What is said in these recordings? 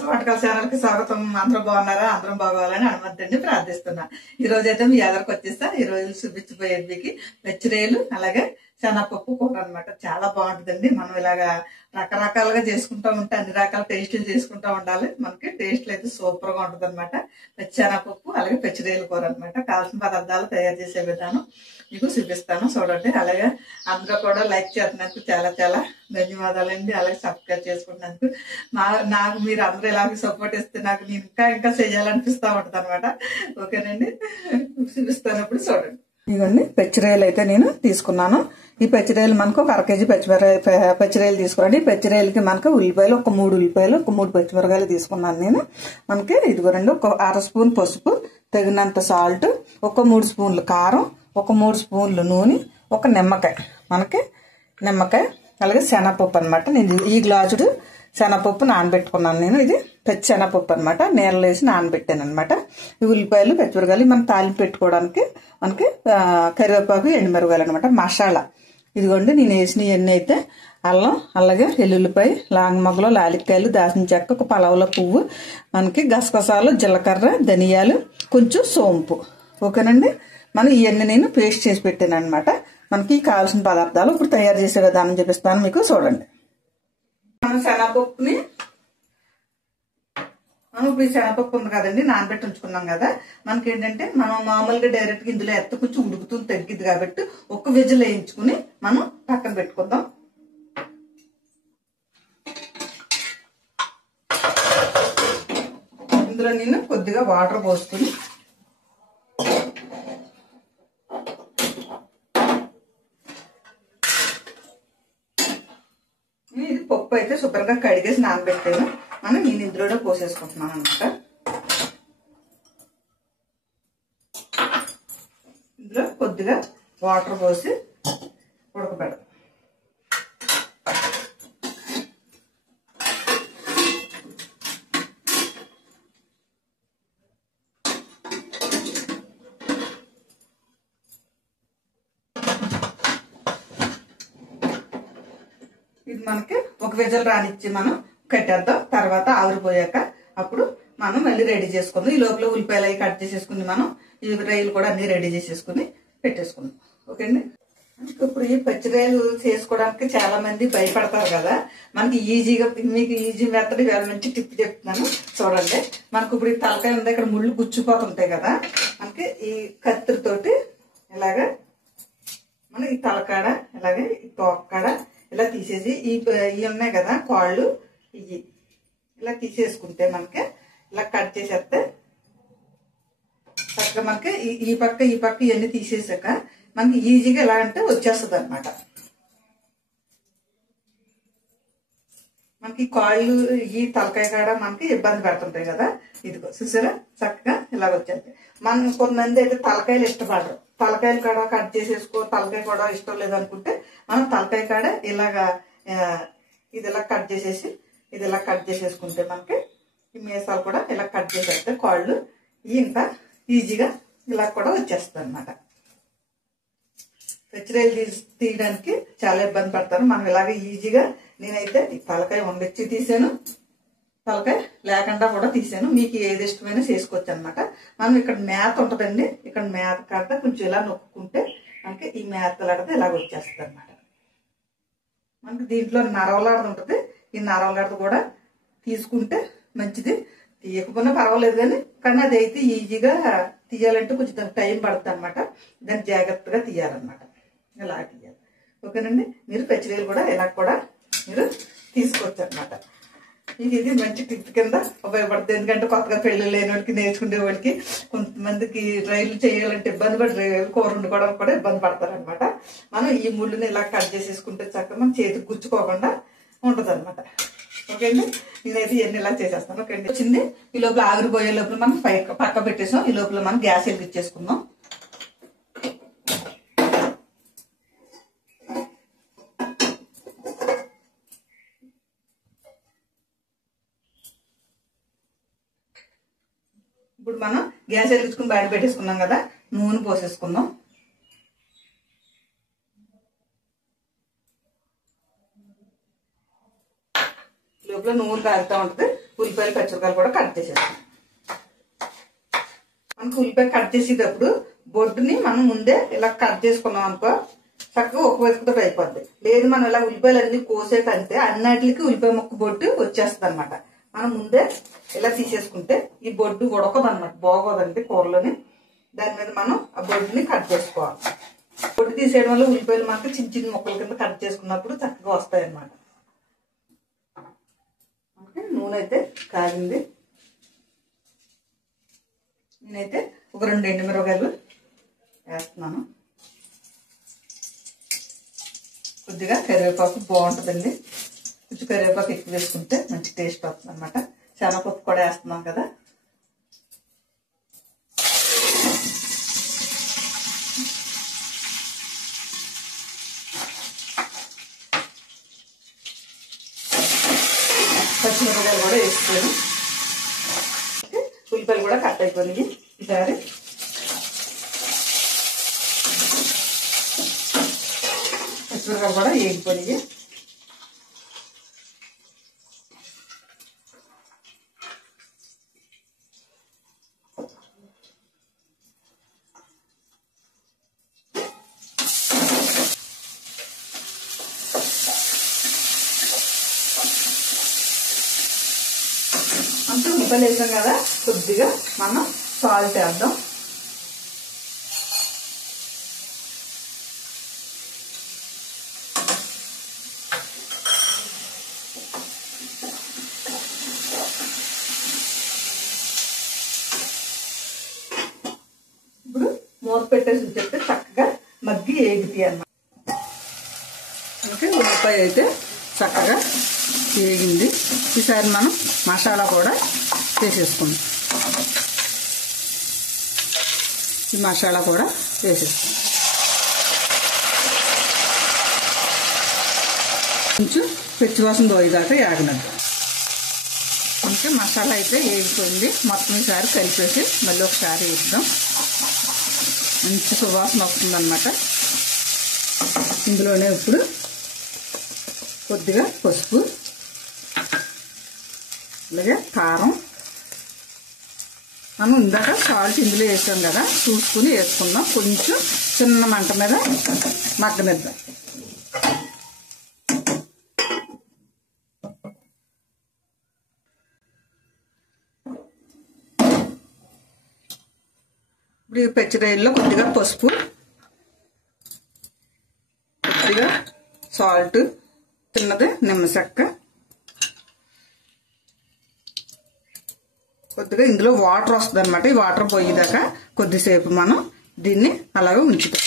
అసలు వంటకాల ఛానల్ కి స్వాగతం. అందరూ బాగున్నారా? అందరం బాగోవాలని హనుమంతుడిని ప్రార్థిస్తున్నా. ఈ రోజు అయితే మీ ఎదరికి వచ్చేస్తా. ఈ రోజు చూపించిపోయేది మీకు పెచ్చిరేలు అలాగే శనగపప్పు కూర అనమాట. చాలా బాగుంటుందండి. మనం ఇలాగా రకరకాలుగా చేసుకుంటూ ఉంటే అన్ని రకాల టేస్టులు చేసుకుంటూ ఉండాలి. మనకి టేస్ట్లు అయితే సూపర్ గా ఉంటుంది అనమాట. శనగపప్పు అలాగే పెచ్చిరేలు కూర అనమాట. కావాల్సిన పదార్థాలు తయారు చేసే విధానం మీకు చూపిస్తాను, చూడండి. అలాగే అందరూ కూడా లైక్ చేస్తున్నందుకు చాలా చాలా ధన్యవాదాలండి. అలాగే సబ్స్క్రైబ్ చేసుకున్నందుకు నాకు మీరు అందరూ ఇలాగే సపోర్ట్ ఇస్తే నాకు నేను ఇంకా చేయాలనిపిస్తూ ఉంటుంది అనమాట. ఓకేనండి, చూపిస్తాను ఇప్పుడు చూడండి. ఇవన్నీ పెచ్చిరేలు అయితే నేను తీసుకున్నాను. ఈ పెచ్చిరేలు మనకు ఒక 1 కేజీ పెచ్చిరేలు తీసుకురండి. ఈ పెచ్చిరేలకి మనకు ఉల్లిపాయలు ఒక 3 ఉల్లిపాయలు ఒక 3 పచ్చిమిరకాయలు తీసుకున్నాను నేను. మనకి ఇదిగోరండి ఒక 1/2 స్పూన్ పసుపు, తగినంత సాల్ట్, ఒక 3 స్పూన్లు కారం, ఒక 3 స్పూన్లు నూనె, ఒక నిమ్మకాయ, మనకి నిమ్మకాయ, అలాగే శనగపప్పు అనమాట. నేను ఈ గ్లాసుడు శనగపప్పు నానబెట్టుకున్నాను నేను. ఇది పచ్చి శనగపప్పు అనమాట. నీళ్ళలో వేసి నానబెట్టాను అనమాట. ఈ ఉల్లిపాయలు పచ్చిమిరకాయలు మనం తాలింపు పెట్టుకోవడానికి మనకి కరివేపాకు ఎండుమిరకాయలు అనమాట. మసాలా ఇదిగోండి నేను వేసిన ఇవన్నీ అయితే అల్లం, అలాగే వెల్లుల్లిపాయ, లాంగమొగ్గలు, లాలిక్కాయలు, దాల్చిన చెక్క, ఒక పలవల పువ్వు, మనకి గసగసాలు, జీలకర్ర, ధనియాలు, కొంచెం సోంపు. ఓకేనండి, మనం ఇవన్నీ నేను పేస్ట్ చేసి పెట్టాను అనమాట. మనకి కావాల్సిన పదార్థాలు ఇప్పుడు తయారు చేసే విధానం చూపిస్తాను మీకు, చూడండి. మనం శనగపప్పుని ఇప్పుడు ఈ శనగపప్పు ఉంది కదండి, నానబెట్టి ఉంచుకున్నాం కదా. మనకి ఏంటంటే మనం మామూలుగా డైరెక్ట్ గా ఇందులో ఎత్త కొంచెం ఉడుకుతుంది తగ్గిద్ది కాబట్టి ఒక్క విజిల్ వేయించుకుని మనం పక్కన పెట్టుకుందాం. ఇందులో నేను కొద్దిగా వాటర్ పోసుకుని ఇది పప్పు అయితే శుభ్రంగా కడిగేసి నానబెట్టాను. నేను ఇందులో పోసేసుకుంటున్నాను అనమాట. ఇందులో కొద్దిగా వాటర్ పోసి ఉడకబెడతాం. ఇది మనకి ఒక విజల్ రానిచ్చి మనం కట్టేద్దాం. తర్వాత ఆవిరిపోయాక అప్పుడు మనం మళ్ళీ రెడీ చేసుకుందాం. ఈ లోపల ఉల్లిపాయలు అవి కట్ చేసేసుకుని మనం ఈ రైలు కూడా అన్ని రెడీ చేసేసుకుని పెట్టేసుకుందాం. ఓకే అండి, ఇప్పుడు ఈ పచ్చిరాయలు చేసుకోవడానికి చాలా మంది భయపడతారు కదా. మనకి ఈజీగా మీకు ఈజీ మెథడ్ మంచి టిప్ చెప్తున్నాను, చూడండి. మనకు ఇప్పుడు ఈ తలకాయ ఉంది, ఇక్కడ ముళ్ళు గుచ్చిపోతుంటాయి కదా. మనకి ఈ కత్తిరితోటి ఇలాగా మనం ఈ తలకాడ ఇలాగే ఈ తోక్కాడ ఇలా తీసేసి ఇవి ఉన్నాయి కదా కాళ్ళు, ఇవి ఇలా తీసేసుకుంటే మనకి ఇలా కట్ చేసేస్తే చక్కగా మనకి ఈ పక్క ఇవన్నీ తీసేసాక మనకి ఈజీగా ఎలా అంటే వచ్చేస్తుంది అనమాట. మనకి కాళ్ళు ఈ తలకాయ కాడ మనకి ఇబ్బంది పెడుతుంటాయి కదా. ఇదిగో చూసారా, చక్కగా ఇలా వచ్చేస్తాయి. మనం కొంతమంది అయితే తలకాయలు ఇష్టపడరు. తలకాయలు కాడ కట్ చేసేసుకో, తలకాయ కూడా ఇష్టం లేదనుకుంటే మనం తలకాయ కాడ ఇలాగా ఇది ఇలా కట్ చేసేసి ఇది ఇలా కట్ చేసేసుకుంటే మనకి ఈ మీసాలు కూడా ఇలా కట్ చేసేస్తే కాళ్ళు ఇంకా ఈజీగా ఇలా కూడా వచ్చేస్తుంది అనమాట. పెచ్చిరాయలు తీయడానికి చాలా ఇబ్బంది పడతారు. మనం ఇలాగే ఈజీగా నేనైతే తలకాయ వండిచ్చి తీసాను, తలకాయ లేకుండా కూడా తీసాను. మీకు ఏది ఇష్టమైనా చేసుకోవచ్చు అనమాట. మనం ఇక్కడ మేత ఉంటుందండి, ఇక్కడ మేత కాడ కొంచెం ఇలా నొక్కుంటే మనకి ఈ మేతలాడితే ఇలాగ వచ్చేస్తుంది అనమాట. మనకి దీంట్లో నరవలాడది ఉంటుంది. ఈ నరవలాడది కూడా తీసుకుంటే మంచిది. తీయకపోయినా పర్వాలేదు కానీ అది అయితే ఈజీగా తీయాలంటే కొంచెం టైం పడుతుంది అనమాట. దాన్ని జాగ్రత్తగా తీయాలన్నమాట, ఇలా తీయాలి. ఓకేనండి, మీరు పెచ్చిరాయలు కూడా ఇలా కూడా మీరు తీసుకోవచ్చు అనమాట. ఇది మంచి టిప్ కింద ఉపయోగపడుతుంది. ఎందుకంటే కొత్తగా పెళ్లి లేని వాడికి, నేర్చుకునే వాడికి, కొంతమందికి రైలు చేయాలంటే ఇబ్బంది పడి రైలు కూర వండుకోవడానికి కూడా ఇబ్బంది పడతారు అనమాట. మనం ఈ ముళ్ళుని ఇలా కట్ చేసేసుకుంటే చక్కగా మన చేతికి గుచ్చుకోకుండా ఉంటుంది అనమాట. ఓకే అండి, నేనైతే ఇవన్నీ ఇలా చేసేస్తాను. ఓకే అండి, వచ్చింది. ఈ లోపల ఆవిరిపోయే లోపల మనం పక్క పెట్టేసాం. ఈ లోపల మనం గ్యాస్ వెలిగించేసుకుందాం. ఇప్పుడు మనం గ్యాస్ వెలిగించుకుని బయట పెట్టేసుకున్నాం కదా, నూనె పోసేసుకుందాం. లోపల నూనె కాగుతూ ఉంటుంది. ఉల్లిపాయలు పచ్చిమిరపకాయలు కూడా కట్ చేసేస్తాం. మనకు ఉల్లిపాయ కట్ చేసేటప్పుడు బొడ్డుని మనం ముందే ఇలా కట్ చేసుకున్నాం అనుకో చక్కగా ఒక వైపుతో అయిపోద్ది. లేదు మనం ఇలా ఉల్లిపాయలు అన్ని కోసేటంటే అన్నిటికి ఉల్లిపాయ ముక్క బొడ్డు వచ్చేస్తుంది అనమాట. మనం ముందే ఇలా తీసేసుకుంటే ఈ బొడ్డు ఉడకదు అనమాట, బాగోదండి కూరలోని. దాని మీద మనం ఆ బొడ్డుని కట్ చేసుకోవాలి. బొడ్డు తీసేయడం వల్ల ఉల్లిపాయలు మనకి చిన్న చిన్న ముక్కల కింద కట్ చేసుకున్నప్పుడు చక్కగా వస్తాయి అన్నమాట. నూనె అయితే కాగింది. నేనైతే ఒక 2 ఎండుమిరపకాయలు వేస్తున్నాను. కొద్దిగా కరివేపాకు బాగుంటుందండి. కొంచెం కరివేపాకు ఎక్కువ వేసుకుంటే మంచి టేస్ట్ వస్తుంది అనమాట. శనగపప్పు కూడా వేస్తున్నాం కదా. పచ్చిమిరపకాయలు కూడా వేసుకోండి. ఉల్లిపాయలు కూడా కట్ అయిపోయినాయి. ఈసారి పచ్చిమిరపకాయలు కూడా వేగిపోయినాయి. అంతా ఉల్లిపాయలు వేసాం కదా, కొద్దిగా మనం సాల్ట్ వేద్దాం. ఇప్పుడు మూత పెట్టేసి ఉంచేస్తే చక్కగా మగ్గి వేగుతాయి అన్నమాట. ఓకే, ఉల్లిపాయ అయితే చక్కగా వేగింది. ఈసారి మనం మసాలా కూడా వేసేసుకుందాం. ఈ మసాలా కూడా వేసేసుకుందాం. కొంచెం పచ్చివాసన పోయేదాకా వేగనిద్దాం. ఇంకా మసాలా అయితే వేగిపోయింది. మొత్తం ఈసారి కలిపేసి మళ్ళీ ఒకసారి వేద్దాం. మంచి సువాసన వస్తుందన్నమాట. ఇందులోనే ఇప్పుడు కొద్దిగా పసుపు, అలాగే కారం, మనం ఇందాక సాల్ట్ ఇందులో వేసాం కదా, చూసుకుని వేసుకుందాం. కొంచెం చిన్న మంట మీద మగ్గనిద్దాం. ఇప్పుడు ఈ పచ్చిరొయ్యల్లో కొద్దిగా పసుపు, కొద్దిగా సాల్ట్, చిన్నది నిమ్మచెక్క, కొద్దిగా ఇందులో వాటర్ వస్తుంది అనమాట. ఈ వాటర్ పోయేదాకా కొద్దిసేపు మనం దీన్ని అలాగే ఉంచుతాం.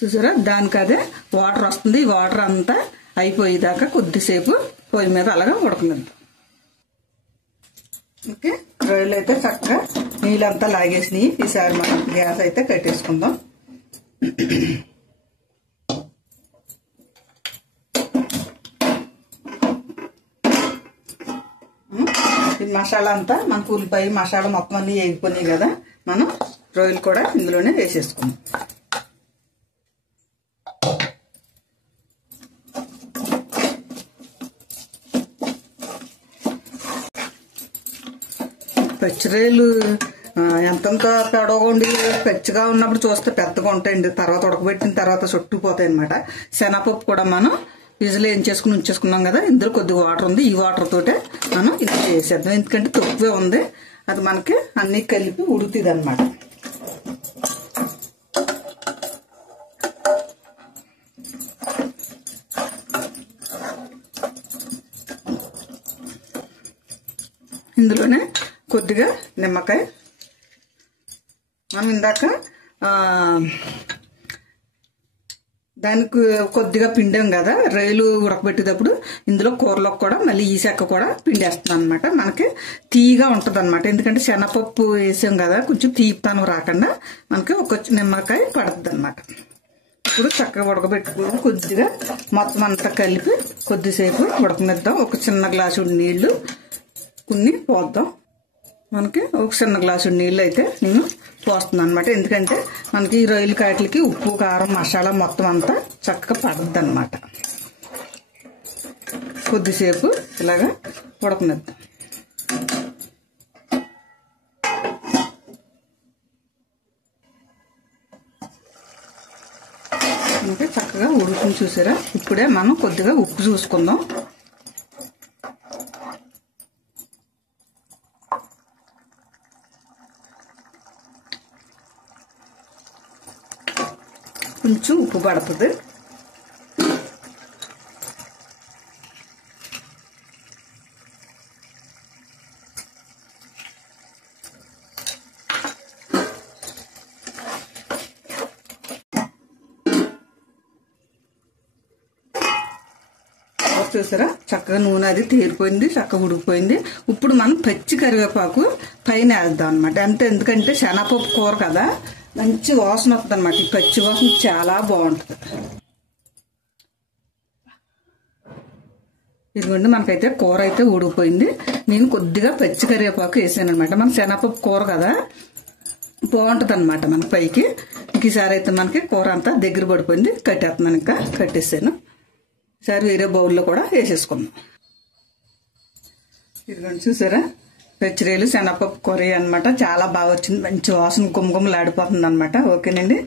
చూసారా, దానికి అదే వాటర్ వస్తుంది. ఈ వాటర్ అంతా అయిపోయేదాకా కొద్దిసేపు పొయ్యి మీద అలాగా ఉడకనిద్దాం. ఓకే, రొయ్యలు అయితే చక్కగా నీళ్ళంతా లాగేసినాయి. ఈసారి మనం గ్యాస్ అయితే కట్టేసుకుందాం. ఈ మసాలా అంతా మనకు ఉల్లిపాయ మసాలా మొత్తం అన్ని వేగిపోయినాయి కదా, మనం రొయ్యలు కూడా ఇందులోనే వేసేసుకుందాం. పచ్చిరొయ్యలు ఎంతంత పెడగొండి పచ్చిగా ఉన్నప్పుడు చూస్తే పెద్దగా ఉంటాయండి. తర్వాత ఉడకబెట్టిన తర్వాత చుట్టుకుపోతాయి అనమాట. శనగపప్పు కూడా మనం విజిల్ ఏం చేసుకుని ఉంచేసుకున్నాం కదా, ఇందులో కొద్దిగా వాటర్ ఉంది. ఈ వాటర్ తోటే మనం ఇది వేసేద్దాం. ఎందుకంటే తక్కువే ఉంది, అది మనకి అన్ని కలిపి ఉడుకుతుంది అనమాట. ఇందులోనే కొద్దిగా నిమ్మకాయ, మనం ఇందాక దానికి కొద్దిగా పిండాం కదా రొయ్యలు ఉడకబెట్టేటప్పుడు, ఇందులో కూరలోకి కూడా మళ్ళీ ఈ చెక్క కూడా పిండేస్తున్నాం అనమాట. మనకి తీయగా ఉంటుంది అనమాట. ఎందుకంటే శనగపప్పు వేసాం కదా, కొంచెం తీపితనం రాకుండా మనకి ఒక నిమ్మకాయ పడుతుంది అనమాట. ఇప్పుడు చక్కగా ఉడకబెట్టుకుని కొద్దిగా మొత్తం అంతా కలిపి కొద్దిసేపు ఉడకనిద్దాం. ఒక చిన్న గ్లాసు నీళ్లు కొన్ని పోద్దాం. మనకి ఒక చిన్న గ్లాసు నీళ్ళు అయితే నేను పోస్తున్నాను అనమాట. ఎందుకంటే మనకి ఈ రొయ్యల కాయలకి ఉప్పు కారం మసాలా మొత్తం అంతా చక్కగా పడుద్ది అనమాట. కొద్దిసేపు ఇలాగా ఉడకనిద్దాం. ఇంకా చక్కగా ఉడుకుని చూసారా. ఇప్పుడే మనం కొద్దిగా ఉప్పు చూసుకుందాం. కొంచెం ఉప్పు పడుతుంది. చూసారా చక్కగా నూనె అది తేరిపోయింది, చక్కగా ఉడికిపోయింది. ఇప్పుడు మనం పచ్చి కరివేపాకు పైన వేద్దాం అనమాట. అంటే ఎందుకంటే శనగపప్పు కూర కదా, మంచి వాసన వస్తుంది అనమాట. ఈ పచ్చి వాసన చాలా బాగుంటుంది. ఇదిగోండి మనకైతే కూర అయితే ఉడికిపోయింది. నేను కొద్దిగా పచ్చి కరివేపాకు వేసాను అనమాట. మన శనగపప్పు కూర కదా, బాగుంటుంది అనమాట మన పైకి. ఈసారి అయితే మనకి కూర అంతా దగ్గర పడిపోయింది. కట్టేస్తున్నాను, ఇంకా కట్టేసాను. ఈసారి వేరే బౌల్లో కూడా వేసేసుకుందాం. ఇదిగోండి చూసారా పచ్చిరేలు శనగపప్పు కూర అనమాట. చాలా బాగా వచ్చింది, మంచి వాసన గుమ్మగుమ్మలాడిపోతుంది అనమాట. ఓకేనండి.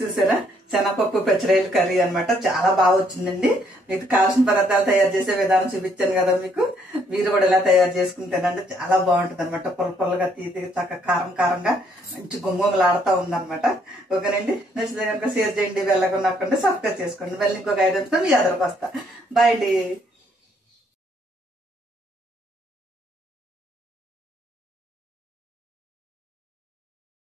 చూసారా శనగపప్పు పచ్చిరేలు కర్రీ అనమాట. చాలా బాగా వచ్చిందండి. మీకు కావాల్సిన పదార్థాలు తయారు చేసే విధానం చూపించాను కదా మీకు. మీరు కూడా ఇలా తయారు చేసుకుంటేనంటే చాలా బాగుంటుంది అనమాట. పుల్లగా తీతి చక్కగా కారం కారంగా మంచి గుమ్మగుమ్మలాడుతూ ఉందన్నమాట. ఓకేనండి. నచ్చితే కనుక షేర్ చేయండి, వెళ్ళకుండా సబ్స్క్రైబ్ చేసుకోండి. మళ్ళీ ఇంకొక ఐటమ్స్తో మీ ఎదురుకు వస్తా. బాయ్ అండి.